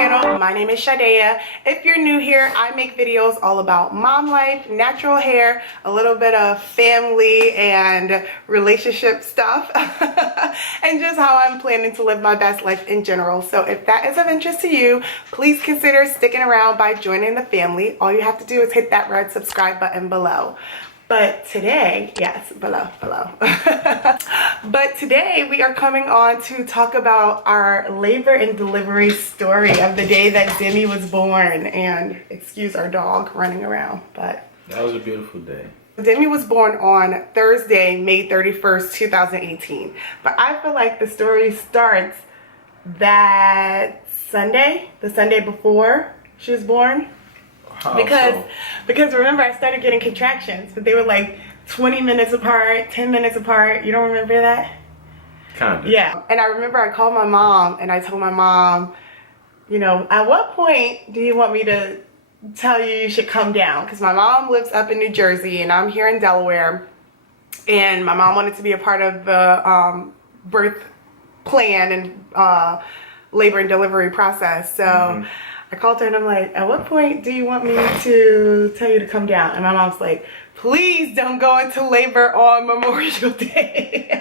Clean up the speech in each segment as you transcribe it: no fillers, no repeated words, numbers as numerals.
channel. My name is Chadeia. If you're new here, I make videos all about mom life, natural hair, a little bit of family and relationship stuff, and just how I'm planning to live my best life in general. So if that is of interest to you, please consider sticking around by joining the family. All you have to do is hit that red subscribe button below. But today, yes, below. But today we are coming on to talk about our labor and delivery story of the day that Demi was born. And excuse our dog running around, but that was a beautiful day. Demi was born on Thursday, May 31st, 2018. But I feel like the story starts that Sunday, the Sunday before she was born. Because remember, I started getting contractions, but they were like 20 minutes apart, 10 minutes apart. You don't remember that? Kind of. Yeah. And I remember I called my mom and I told my mom, you know, at what point do you want me to tell you should come down? Because my mom lives up in New Jersey and I'm here in Delaware. And my mom wanted to be a part of the birth plan and labor and delivery process. So I called her and I'm like, at what point do you want me to tell you to come down? And my mom's like, please don't go into labor on Memorial Day.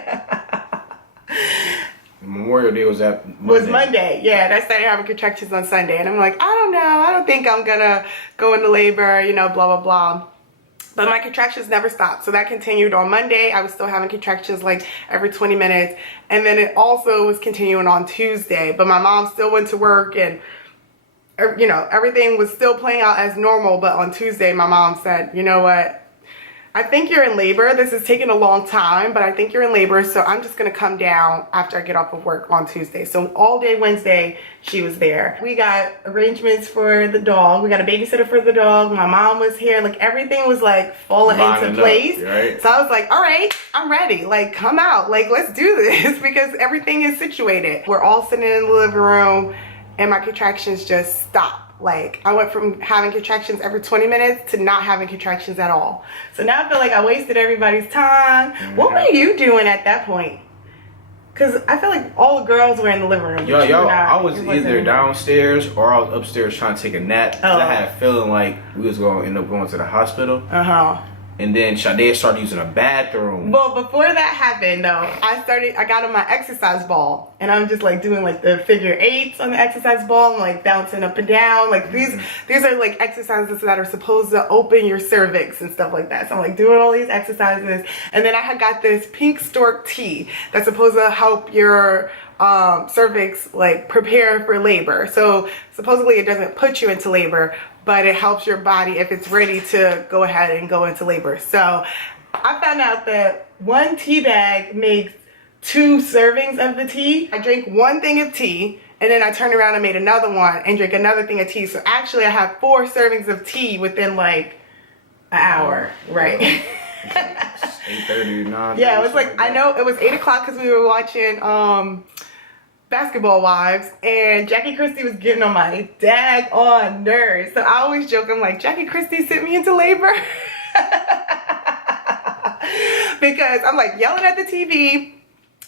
Memorial Day was at Monday. Was Monday, yeah. And I started having contractions on Sunday. And I'm like, I don't know. I don't think I'm going to go into labor, you know, blah, blah, blah. But my contractions never stopped. So that continued on Monday. I was still having contractions like every 20 minutes. And then it also was continuing on Tuesday. But my mom still went to work and, you know, everything was still playing out as normal. But on Tuesday, my mom said, you know what? I think you're in labor. This is taking a long time, but I think you're in labor. So I'm just going to come down after I get off of work on Tuesday. So all day Wednesday, she was there. We got arrangements for the dog. We got a babysitter for the dog. My mom was here. Like everything was like falling into place. Right? So I was like, all right, I'm ready. Like come out. Like let's do this because everything is situated. We're all sitting in the living room and my contractions just stopped. Like I went from having contractions every 20 minutes to not having contractions at all. So now I feel like I wasted everybody's time. What were you doing at that point? Because I feel like all the girls were in the living room. I was either downstairs or I was upstairs trying to take a nap. I had a feeling like we was going to end up going to the hospital. And then Sade started using a bathroom. Well, before that happened though, I got on my exercise ball and I'm just like doing like the figure eights on the exercise ball and like bouncing up and down. Like these are like exercises that are supposed to open your cervix and stuff like that. So I'm like doing all these exercises. And then I had got this pink stork tea that's supposed to help your cervix like prepare for labor. So supposedly it doesn't put you into labor, but it helps your body if it's ready to go ahead and go into labor. So I found out that one tea bag makes 2 servings of the tea. I drink 1 thing of tea and then I turned around and made another one and drink another thing of tea. So actually I have 4 servings of tea within like an hour, right? 8:30, 9. Yeah, it was like, I know it was 8 o'clock because we were watching Basketball Wives and Jackie Christie was getting on my daggone nerves. So I always joke, I'm like, Jackie Christie sent me into labor. Because I'm like yelling at the TV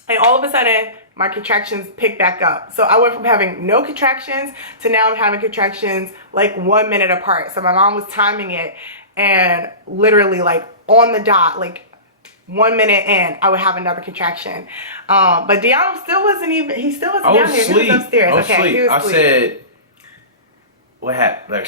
and all of a sudden my contractions picked back up. So I went from having no contractions to now I'm having contractions like 1 minute apart. So my mom was timing it and literally like on the dot, like 1 minute in, I would have another contraction. But Deano still wasn't even, he still wasn't down here. He was upstairs. Okay, he was asleep. I said, what happened? Like,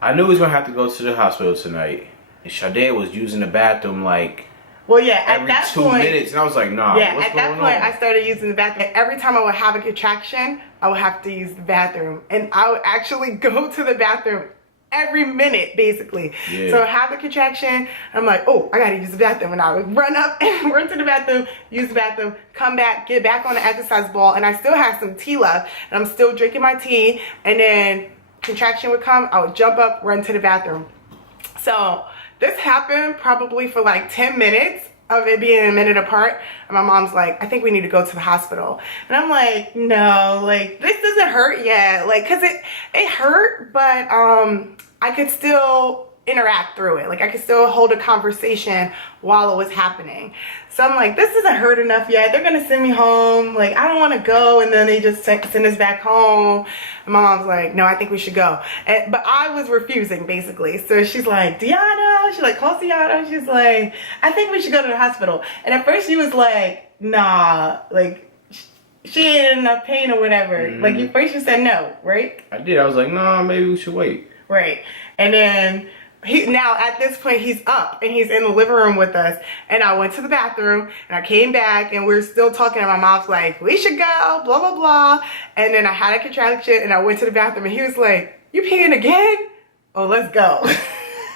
I knew he was going to have to go to the hospital tonight. And Sade was using the bathroom like every 2 minutes. And I was like, nah, yeah, at that point, I started using the bathroom. Every time I would have a contraction, I would have to use the bathroom. And I would actually go to the bathroom every minute basically. So I have the contraction, I'm like, oh, I gotta use the bathroom, and I would run up and run to the bathroom, use the bathroom, come back, get back on the exercise ball, and I still have some tea left and I'm still drinking my tea, and then contraction would come, I would jump up, run to the bathroom. So this happened probably for like 10 minutes of it being a minute apart, and my mom's like, I think we need to go to the hospital. And I'm like, no, like this doesn't hurt yet, like because it hurt, but I could still interact through it. Like I could still hold a conversation while it was happening. So I'm like, this isn't hurt enough yet. They're gonna send me home. Like I don't want to go, and then they just send us back home. And my mom's like, no, I think we should go. But I was refusing basically. So she's like, Deano. She like calls Deano. She's like, I think we should go to the hospital. And at first she was like, nah, like she ain't in enough pain or whatever. Mm-hmm. Like at first you said no, right? I did. I was like, nah, maybe we should wait. Right. And then now at this point he's up and he's in the living room with us, and I went to the bathroom and I came back and we're still talking, and my mom's like, we should go, blah blah blah. And then I had a contraction and I went to the bathroom and he was like, you peeing again? Oh, let's go.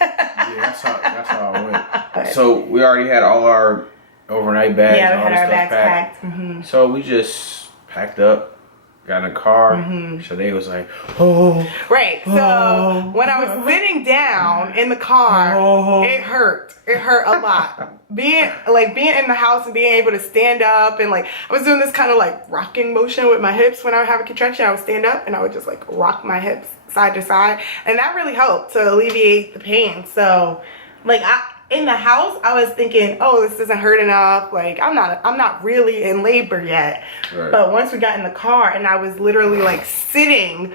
Yeah, that's how I went. So we already had all our overnight bags. Yeah, we all had our bags packed. Mm-hmm. So we just packed up, got in a car. Mm-hmm. Sade was like, oh. Right. So when I was sitting down in the car, it hurt. It hurt a lot. Being in the house and being able to stand up, and like I was doing this kind of like rocking motion with my hips when I would have a contraction. I would stand up and I would just like rock my hips side to side, and that really helped to alleviate the pain. So like in the house I was thinking, oh, this doesn't hurt enough, like I'm not really in labor yet. Right. But once we got in the car and I was literally like sitting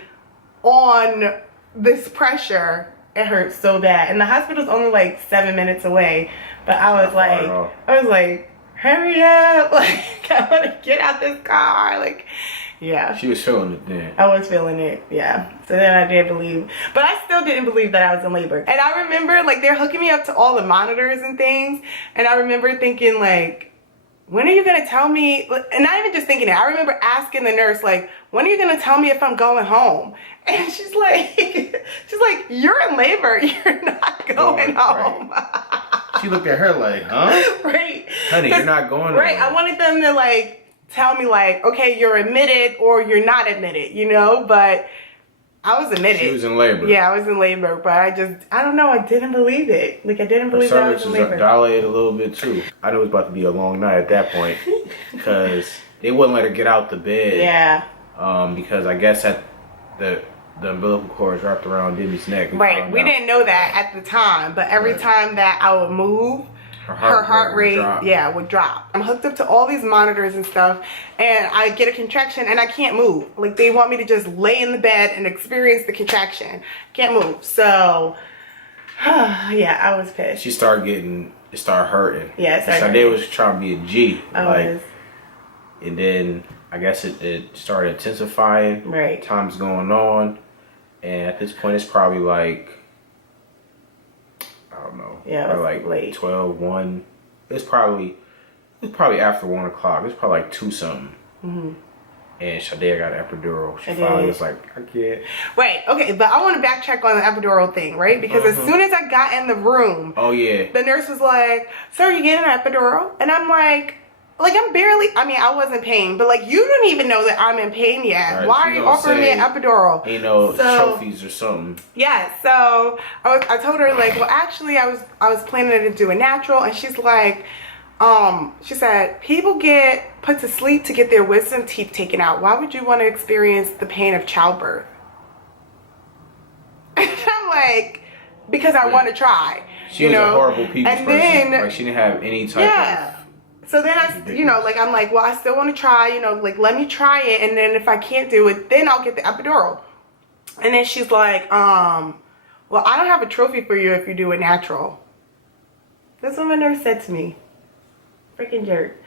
on this pressure, it hurt so bad. And the hospital's only like 7 minutes away, but I was like, hurry up, like I want to get out this car, like. Yeah. She was feeling it then. I was feeling it, yeah. So then I did believe. But I still didn't believe that I was in labor. And I remember, like, they're hooking me up to all the monitors and things. And I remember thinking, like, when are you going to tell me? And not even just thinking it. I remember asking the nurse, like, when are you going to tell me if I'm going home? And she's like, you're in labor. You're not going home. Right. She looked at her like, huh? Right. Honey, you're not going Right. nowhere. I wanted them to, like, tell me like, okay, you're admitted or you're not admitted, you know, but I was admitted. She was in labor. Yeah, I was in labor, but I don't know, I didn't believe it. Like I didn't believe that I was in labor. Dilated a little bit too. I knew it was about to be a long night at that point because they wouldn't let her get out the bed. Yeah. Because I guess at the umbilical cord is wrapped around Debbie's neck. Right, we didn't know that at the time, but every time that I would move, her heart rate would drop. I'm hooked up to all these monitors and stuff, and I get a contraction and I can't move. Like they want me to just lay in the bed and experience the contraction. Can't move. So yeah, I was pissed. It started hurting. Yeah, it started Sade was trying to be a G. I was. And then I guess it started intensifying. Right. Time's going on, and at this point it's probably like, I don't know. Yeah, it was like late. 12, 1. It was probably after 1 o'clock. It was probably like 2 something. Mm-hmm. And Chadeia got an epidural. She finally was like, I can't. Right, okay, but I want to backtrack on the epidural thing, right? Because as soon as I got in the room, the nurse was like, so are you getting an epidural? And I'm like I'm barely, I was in pain, but like you don't even know that I'm in pain yet. Right, why are you offering me an epidural? Trophies or something. Yeah, so I told her like, well actually I was planning to do a natural, and she's like, she said, people get put to sleep to get their wisdom teeth taken out. Why would you want to experience the pain of childbirth? And I'm like, because I want to try. She was a horrible people's person. Then, like she didn't have any type of... So then I'm like, well, I still want to try, like, let me try it. And then if I can't do it, then I'll get the epidural. And then she's like, well, I don't have a trophy for you if you do a natural. That's what my nurse said to me. Freaking jerk.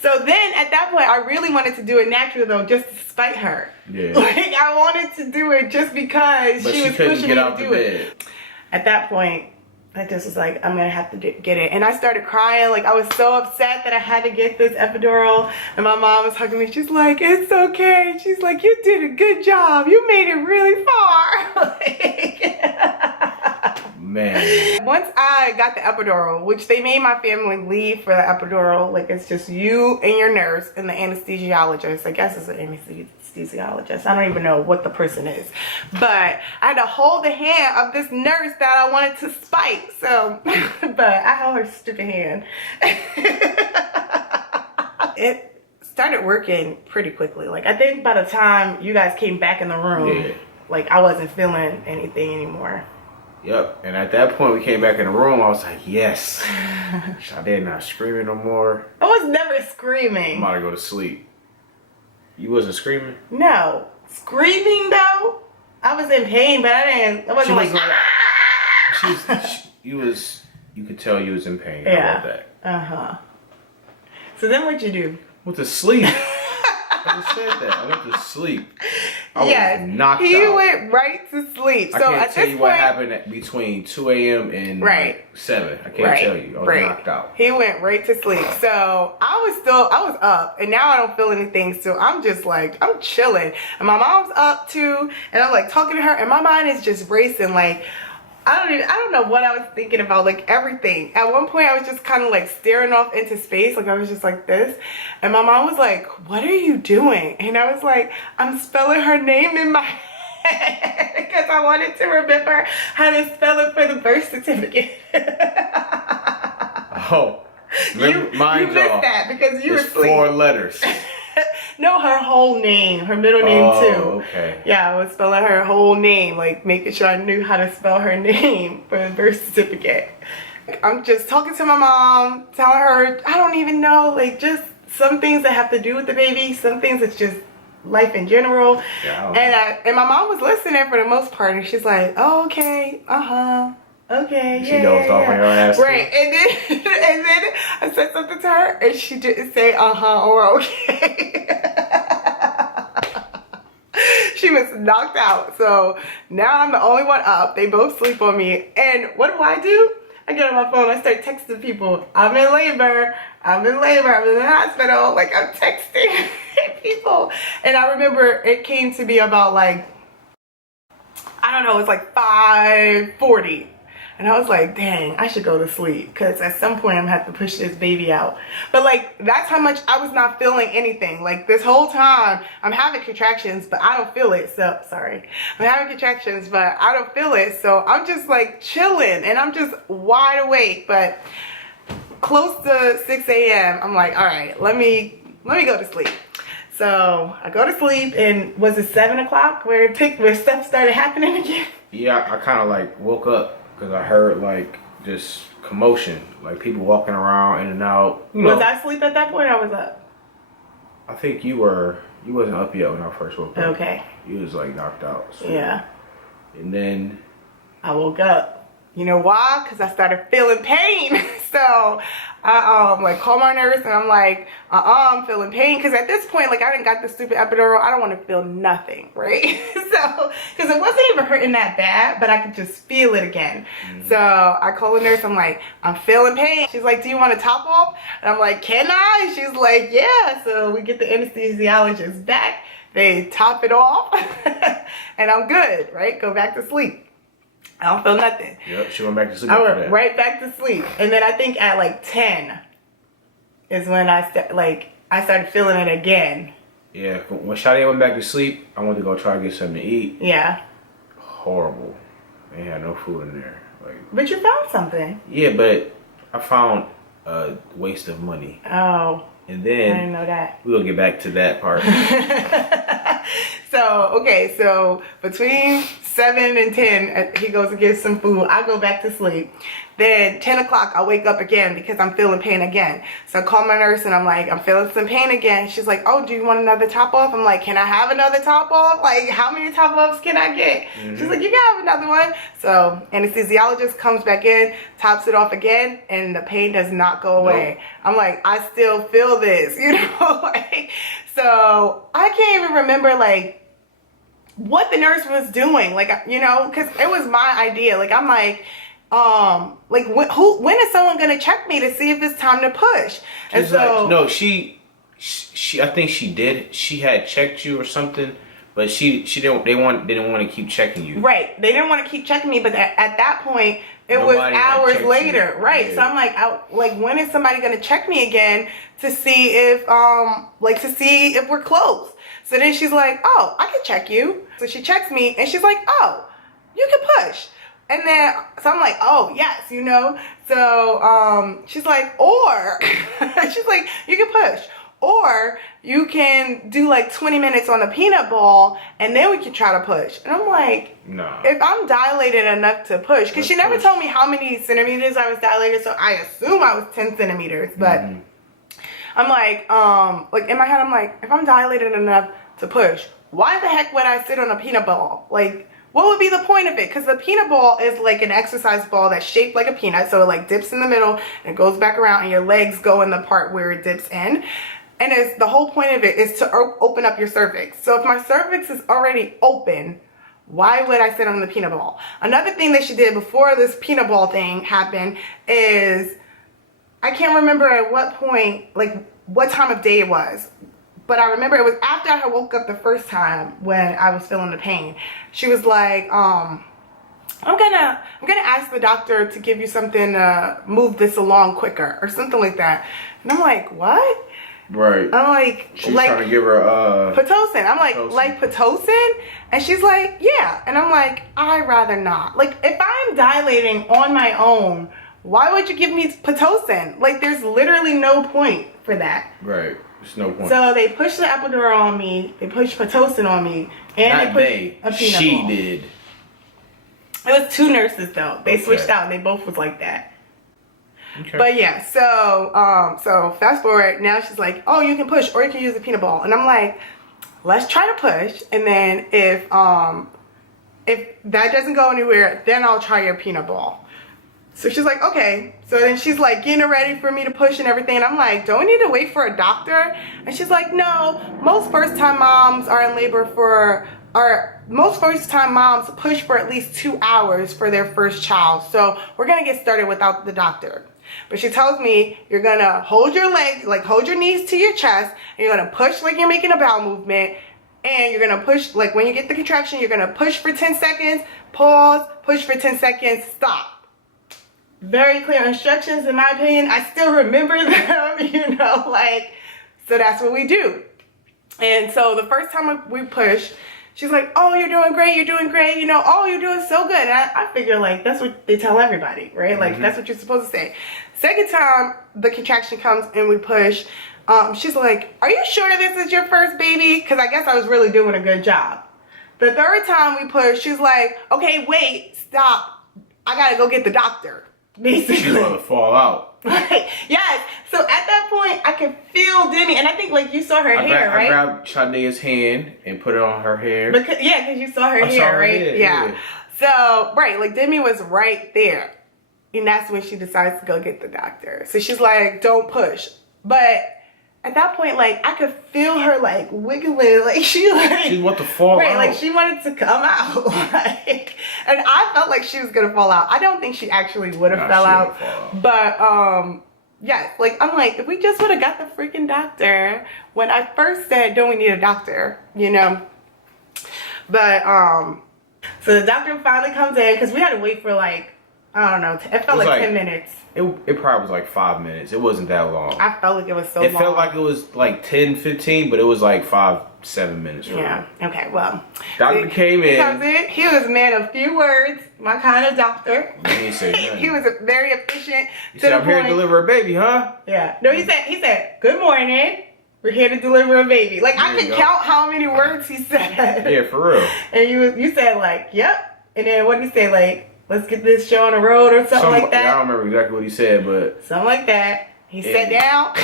So then at that point, I really wanted to do a natural though, just to spite her. Yeah. Like I wanted to do it just because she was pushing me to do it. At that point, I just was like, I'm gonna have to get it. And I started crying. Like I was so upset that I had to get this epidural. And my mom was hugging me. She's like, it's okay. She's like, you did a good job. You made it really far. Man. Once I got the epidural, which they made my family leave for the epidural, like it's just you and your nurse and the anesthesiologist. I guess it's an anesthesiologist. I don't even know what the person is. But I had to hold the hand of this nurse that I wanted to spite. So, but I held her stupid hand. It started working pretty quickly. Like I think by the time you guys came back in the room, like I wasn't feeling anything anymore. Yep. And at that point, we came back in the room. I was like, yes. Sade not screaming no more. I was never screaming. I'm about to go to sleep. You wasn't screaming? No. Screaming, though? I was in pain, but I wasn't like, you could tell you was in pain. Yeah. How about that? Uh-huh. So then what'd you do? Went to sleep. I just said that. I went to sleep. I was knocked out. He went right to sleep. So I can't at tell this you point, what happened between 2 a.m. and like 7. I can't tell you. I was knocked out. He went right to sleep. So I was up, and now I don't feel anything. So I'm just like, I'm chilling. And my mom's up too, and I'm like talking to her, and my mind is just racing. Like, I don't know what I was thinking about, like everything. At one point I was just kind of like staring off into space, like I was just like this. And my mom was like, what are you doing? And I was like, I'm spelling her name in my head because I wanted to remember how to spell it for the birth certificate. Oh, you missed that because you were asleep. 4 letters. No, her whole name, her middle name too. Okay. Yeah, I was spelling her whole name, like making sure I knew how to spell her name for the birth certificate. I'm just talking to my mom, telling her, I don't even know, like just some things that have to do with the baby, some things that's just life in general. Yeah, and my mom was listening for the most part, and she's like, oh, okay, okay, she dozed off on your ass. Right, and then I said something to her, and she didn't say or okay. She was knocked out. So now I'm the only one up. They both sleep on me. And what do? I get on my phone. I start texting people. I'm in labor. I'm in the hospital. Like, I'm texting people. And I remember it came to be about like, I don't know, it's like 5:40. And I was like, dang, I should go to sleep because at some point I'm gonna have to push this baby out. But like, that's how much I was not feeling anything. Like this whole time I'm having contractions, but I don't feel it. So sorry, I'm having contractions, but I don't feel it. So I'm just like chilling and I'm just wide awake. But close to 6 a.m. I'm like, all right, let me go to sleep. So I go to sleep, and was it 7 o'clock where stuff started happening again? Yeah, I kind of like woke up. Because I heard like just commotion, like people walking around in and out. Was I asleep at that point or I was up? I think you wasn't up yet when I first woke up. Okay. You was like knocked out. So. Yeah. And then I woke up. You know why? Because I started feeling pain. So I like call my nurse and I'm like, I'm feeling pain. Because at this point, like I didn't got the stupid epidural. I don't want to feel nothing, right? So, because it wasn't even hurting that bad, but I could just feel it again. Mm-hmm. So I call the nurse. I'm like, I'm feeling pain. She's like, do you want to top off? And I'm like, can I? She's like, yeah. So we get the anesthesiologist back. They top it off and I'm good, right? Go back to sleep. I don't feel nothing. Yep, she went back to sleep. I went right back to sleep. And then I think at like 10 is when I started feeling it again. Yeah, when Chadeia went back to sleep, I went to go try to get something to eat. Yeah. Horrible. They had no food in there. But you found something. Yeah, but I found a waste of money. Oh. And then I didn't know that. We'll get back to that part. So between 7 and 10, he goes to get some food. I go back to sleep. Then 10 o'clock, I wake up again because I'm feeling pain again. So I call my nurse and I'm like, I'm feeling some pain again. She's like, oh, do you want another top off? I'm like, can I have another top off? Like, how many top offs can I get? Mm-hmm. She's like, you can have another one. So anesthesiologist comes back in, tops it off again, and the pain does not go away. Nope. I'm like, I still feel this, you know? So I can't even remember, like, what the nurse was doing, like, you know, because it was my idea. Like, I'm like when is someone gonna check me to see if it's time to push? And so like, no, she I think she did. She had checked you or something, but she didn't want to keep checking you. Right, they didn't want to keep checking me, but at that point it was hours later, right? Yeah. So I'm like, when is somebody gonna check me again to see if we're close? So then she's like, oh, I can check you. So she checks me and she's like, oh, you can push. And then, so I'm like, oh, yes, you know. So she's like, or, she's like, you can push. or you can do like 20 minutes on the peanut ball and then we can try to push. And I'm like, nah. If I'm dilated enough to push, because she never told me how many centimeters I was dilated, so I assume I was 10 centimeters, but I'm like in my head, I'm like, if I'm dilated enough to push, why the heck would I sit on a peanut ball? Like, what would be the point of it? Because the peanut ball is like an exercise ball that's shaped like a peanut, so it like dips in the middle and it goes back around, and your legs go in the part where it dips in. And the whole point of it is to open up your cervix. So if my cervix is already open, why would I sit on the peanut ball? Another thing that she did before this peanut ball thing happened is, I can't remember at what point, like what time of day it was, but I remember it was after I had woke up the first time when I was feeling the pain. She was like, I'm gonna ask the doctor to give you something to move this along quicker or something like that. And I'm like, what? Right. I'm like, she's trying to give her Pitocin. I'm like, Pitocin. like Pitocin? And she's like, yeah. And I'm like, I'd rather not. Like, if I'm dilating on my own, why would you give me Pitocin? Like, there's literally no point for that. Right. There's no point. So they pushed the epidural on me. They pushed Pitocin on me. And Not they pushed a peanut she ball. did. It was 2 nurses though. They switched out. They both was like that. Okay. But yeah, so fast forward, now she's like, oh, you can push or you can use the peanut ball. And I'm like, let's try to push, and then if that doesn't go anywhere, then I'll try your peanut ball. So she's like, okay. So then she's like getting ready for me to push and everything. And I'm like, don't we need to wait for a doctor? And she's like, no, most first-time moms are in labor most first-time moms push for at least 2 hours for their first child. So we're going to get started without the doctor. But she tells me you're going to hold your legs, like hold your knees to your chest, and you're going to push like you're making a bowel movement. And you're going to push, like when you get the contraction, you're going to push for 10 seconds, pause, push for 10 seconds, stop. Very clear instructions in my opinion. I still remember them, so that's what we do. And so the first time we push, she's like, oh, you're doing great, oh, you're doing so good. And I figure like that's what they tell everybody, right? Like that's what you're supposed to say. Second time the contraction comes and we push, she's like, are you sure this is your first baby? Because I guess I was really doing a good job. The third time we push, she's like, okay, wait, stop. I gotta go get the doctor. Basically. She's gonna fall out. Yes. So at that point, I can feel Demi, and I think like you saw her hair, right? I grabbed Shadeia's hand and put it on her hair. Because you saw her hair, right? Hair, yeah. So right, like Demi was right there, and that's when she decides to go get the doctor. So she's like, "Don't push," but at that point, like I could feel her like wiggling, like she want to fall out. Like she wanted to come out, and I felt like she was gonna fall out. I don't think she actually would have fell out, but yeah, like I'm like, if we just would have got the freaking doctor when I first said, don't we need a doctor, But so the doctor finally comes in because we had to wait for like, I don't know, it felt like 10 minutes. It probably was like 5 minutes. It wasn't that long. I felt like it was so long. It felt like it was like 10, 15, but it was like 5-7 minutes. Yeah. Okay. Well. Doctor came in. He comes in. He was a man of few words. My kind of doctor. He didn't say nothing. He was very efficient. He said, "I'm here to deliver a baby, huh?" Yeah. No, he said, "Good morning. We're here to deliver a baby." Like I can count how many words he said. Yeah, for real. And you said like, "Yep." And then what did he say? Like, let's get this show on the road or something like that. Yeah, I don't remember exactly what he said, but something like that. He sat down.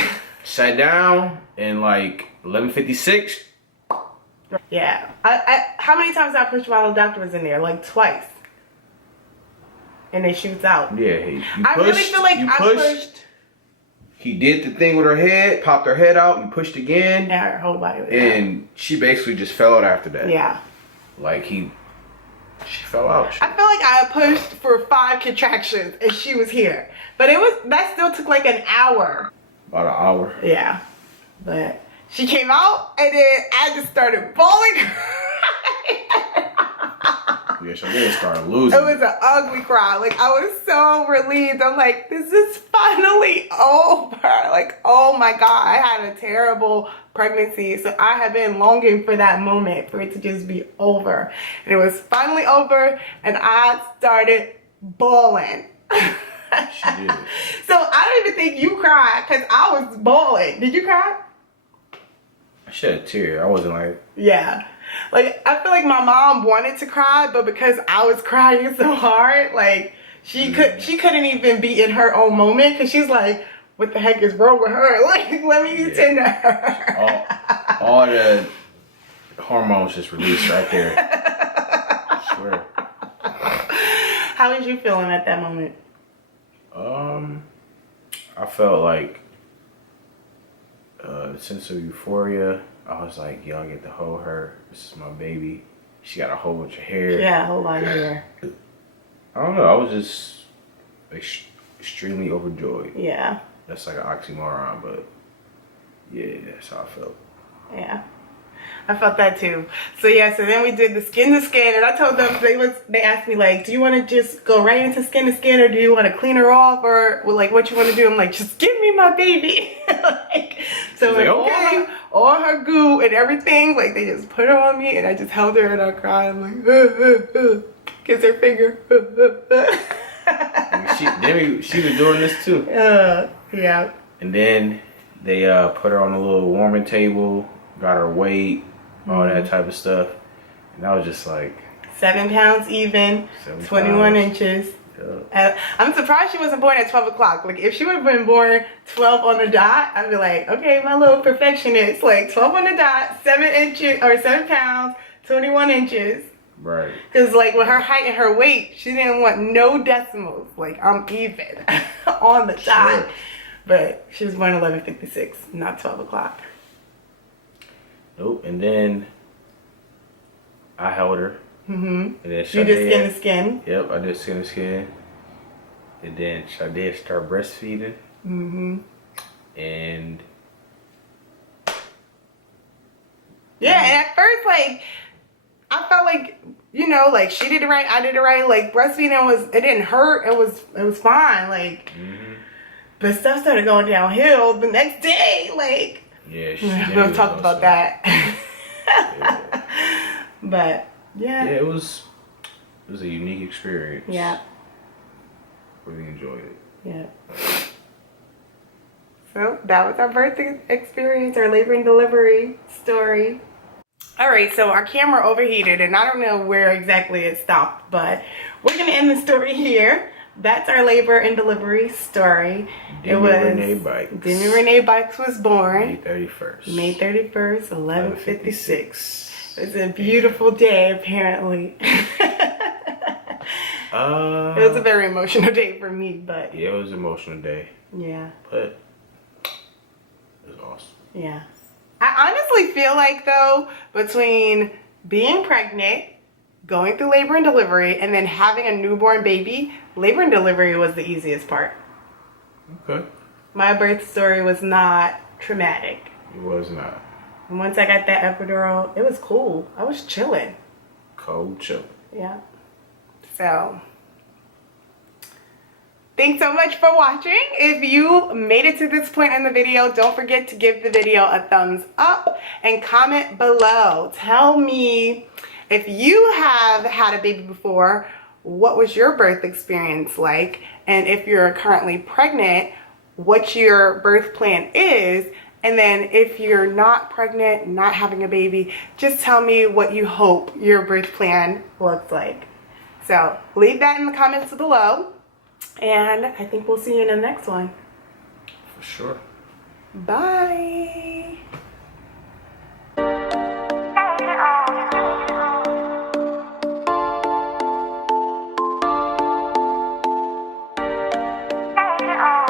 Sat down and like 11:56. Yeah. I how many times I pushed while the doctor was in there? Like twice. And then shoots out. Yeah. I really feel like I pushed. He did the thing with her head, popped her head out, and pushed again. And her whole body was and she basically just fell out after that. Yeah. Like she fell out. I feel like I pushed for 5 contractions and she was here. But that still took like an hour. About an hour. Yeah. But she came out and then I just started bawling. Yeah, Chadeia started losing. It was an ugly cry. Like I was so relieved. I'm like, this is finally over. Like, oh my God, I had a terrible pregnancy. So I had been longing for that moment for it to just be over. And it was finally over and I started bawling. She did. So I don't even think you cried because I was bawling. Did you cry? shed a tear. I wasn't like... Yeah. Like, I feel like my mom wanted to cry, but because I was crying so hard, like, she couldn't even be in her own moment, because she's like, what the heck is wrong with her? Like, let me attend to her. All the hormones just released right there. I swear. How was you feeling at that moment? I felt like a sense of euphoria. I was like, yo, I get to hold her. This is my baby. She got a whole bunch of hair. Yeah, a whole lot of hair. I don't know. I was just extremely overjoyed. Yeah. That's like an oxymoron, but yeah, that's how I felt. Yeah. I felt that too. So yeah, so then we did the skin to skin, and I told them, they asked me like, do you want to just go right into skin to skin, or do you want to clean her off, or like what you want to do? I'm like, just give me my baby. Like, so like, okay. all her goo and everything, like they just put her on me, and I just held her and I cried. I'm like, kiss her finger. She was doing this too. Yeah. And then they put her on a little warming table, got her weight, all that type of stuff, and I was just like 7 pounds even, 21 inches. Yeah. I'm surprised she wasn't born at 12 o'clock. Like, if she would have been born 12 on the dot, I'd be like, okay, my little perfectionist. Like, 12 on the dot, 7 pounds, 21 inches. Right. Because, like, with her height and her weight, she didn't want no decimals. Like, I'm even on the dot. Sure. But she was born 11:56, not 12 o'clock. Nope. And then I held her. And then you did skin to skin. Yep, I did skin to skin. And then Chadeia started breastfeeding. And yeah, and at first, like, I felt like, you know, like she did it right, I did it right. Like, breastfeeding it didn't hurt. It was fine. Like, but stuff started going downhill the next day. Like, yeah, we'll talk about that. Yeah. But yeah, it was a unique experience. Yeah, really enjoyed it. Yeah. So that was our birthday experience, our labor and delivery story. Alright, so our camera overheated, and I don't know where exactly it stopped, but we're going to end the story here. That's our labor and delivery story. Demi Renee Bikes was born May 31st. May 31st, 11:56. It's a beautiful day, apparently. It was a very emotional day for me, but yeah, it was an emotional day. Yeah. But it was awesome. Yeah. I honestly feel like, though, between being pregnant, going through labor and delivery, and then having a newborn baby, labor and delivery was the easiest part. Okay. My birth story was not traumatic. It was not. And once I got that epidural, it was cool. I was chilling. Cold chill. Yeah. So, thanks so much for watching. If you made it to this point in the video, don't forget to give the video a thumbs up and comment below. Tell me, if you have had a baby before, what was your birth experience like? And if you're currently pregnant, what your birth plan is. And then if you're not pregnant, not having a baby, just tell me what you hope your birth plan looks like. So leave that in the comments below. And I think we'll see you in the next one. For sure. Bye. Oh.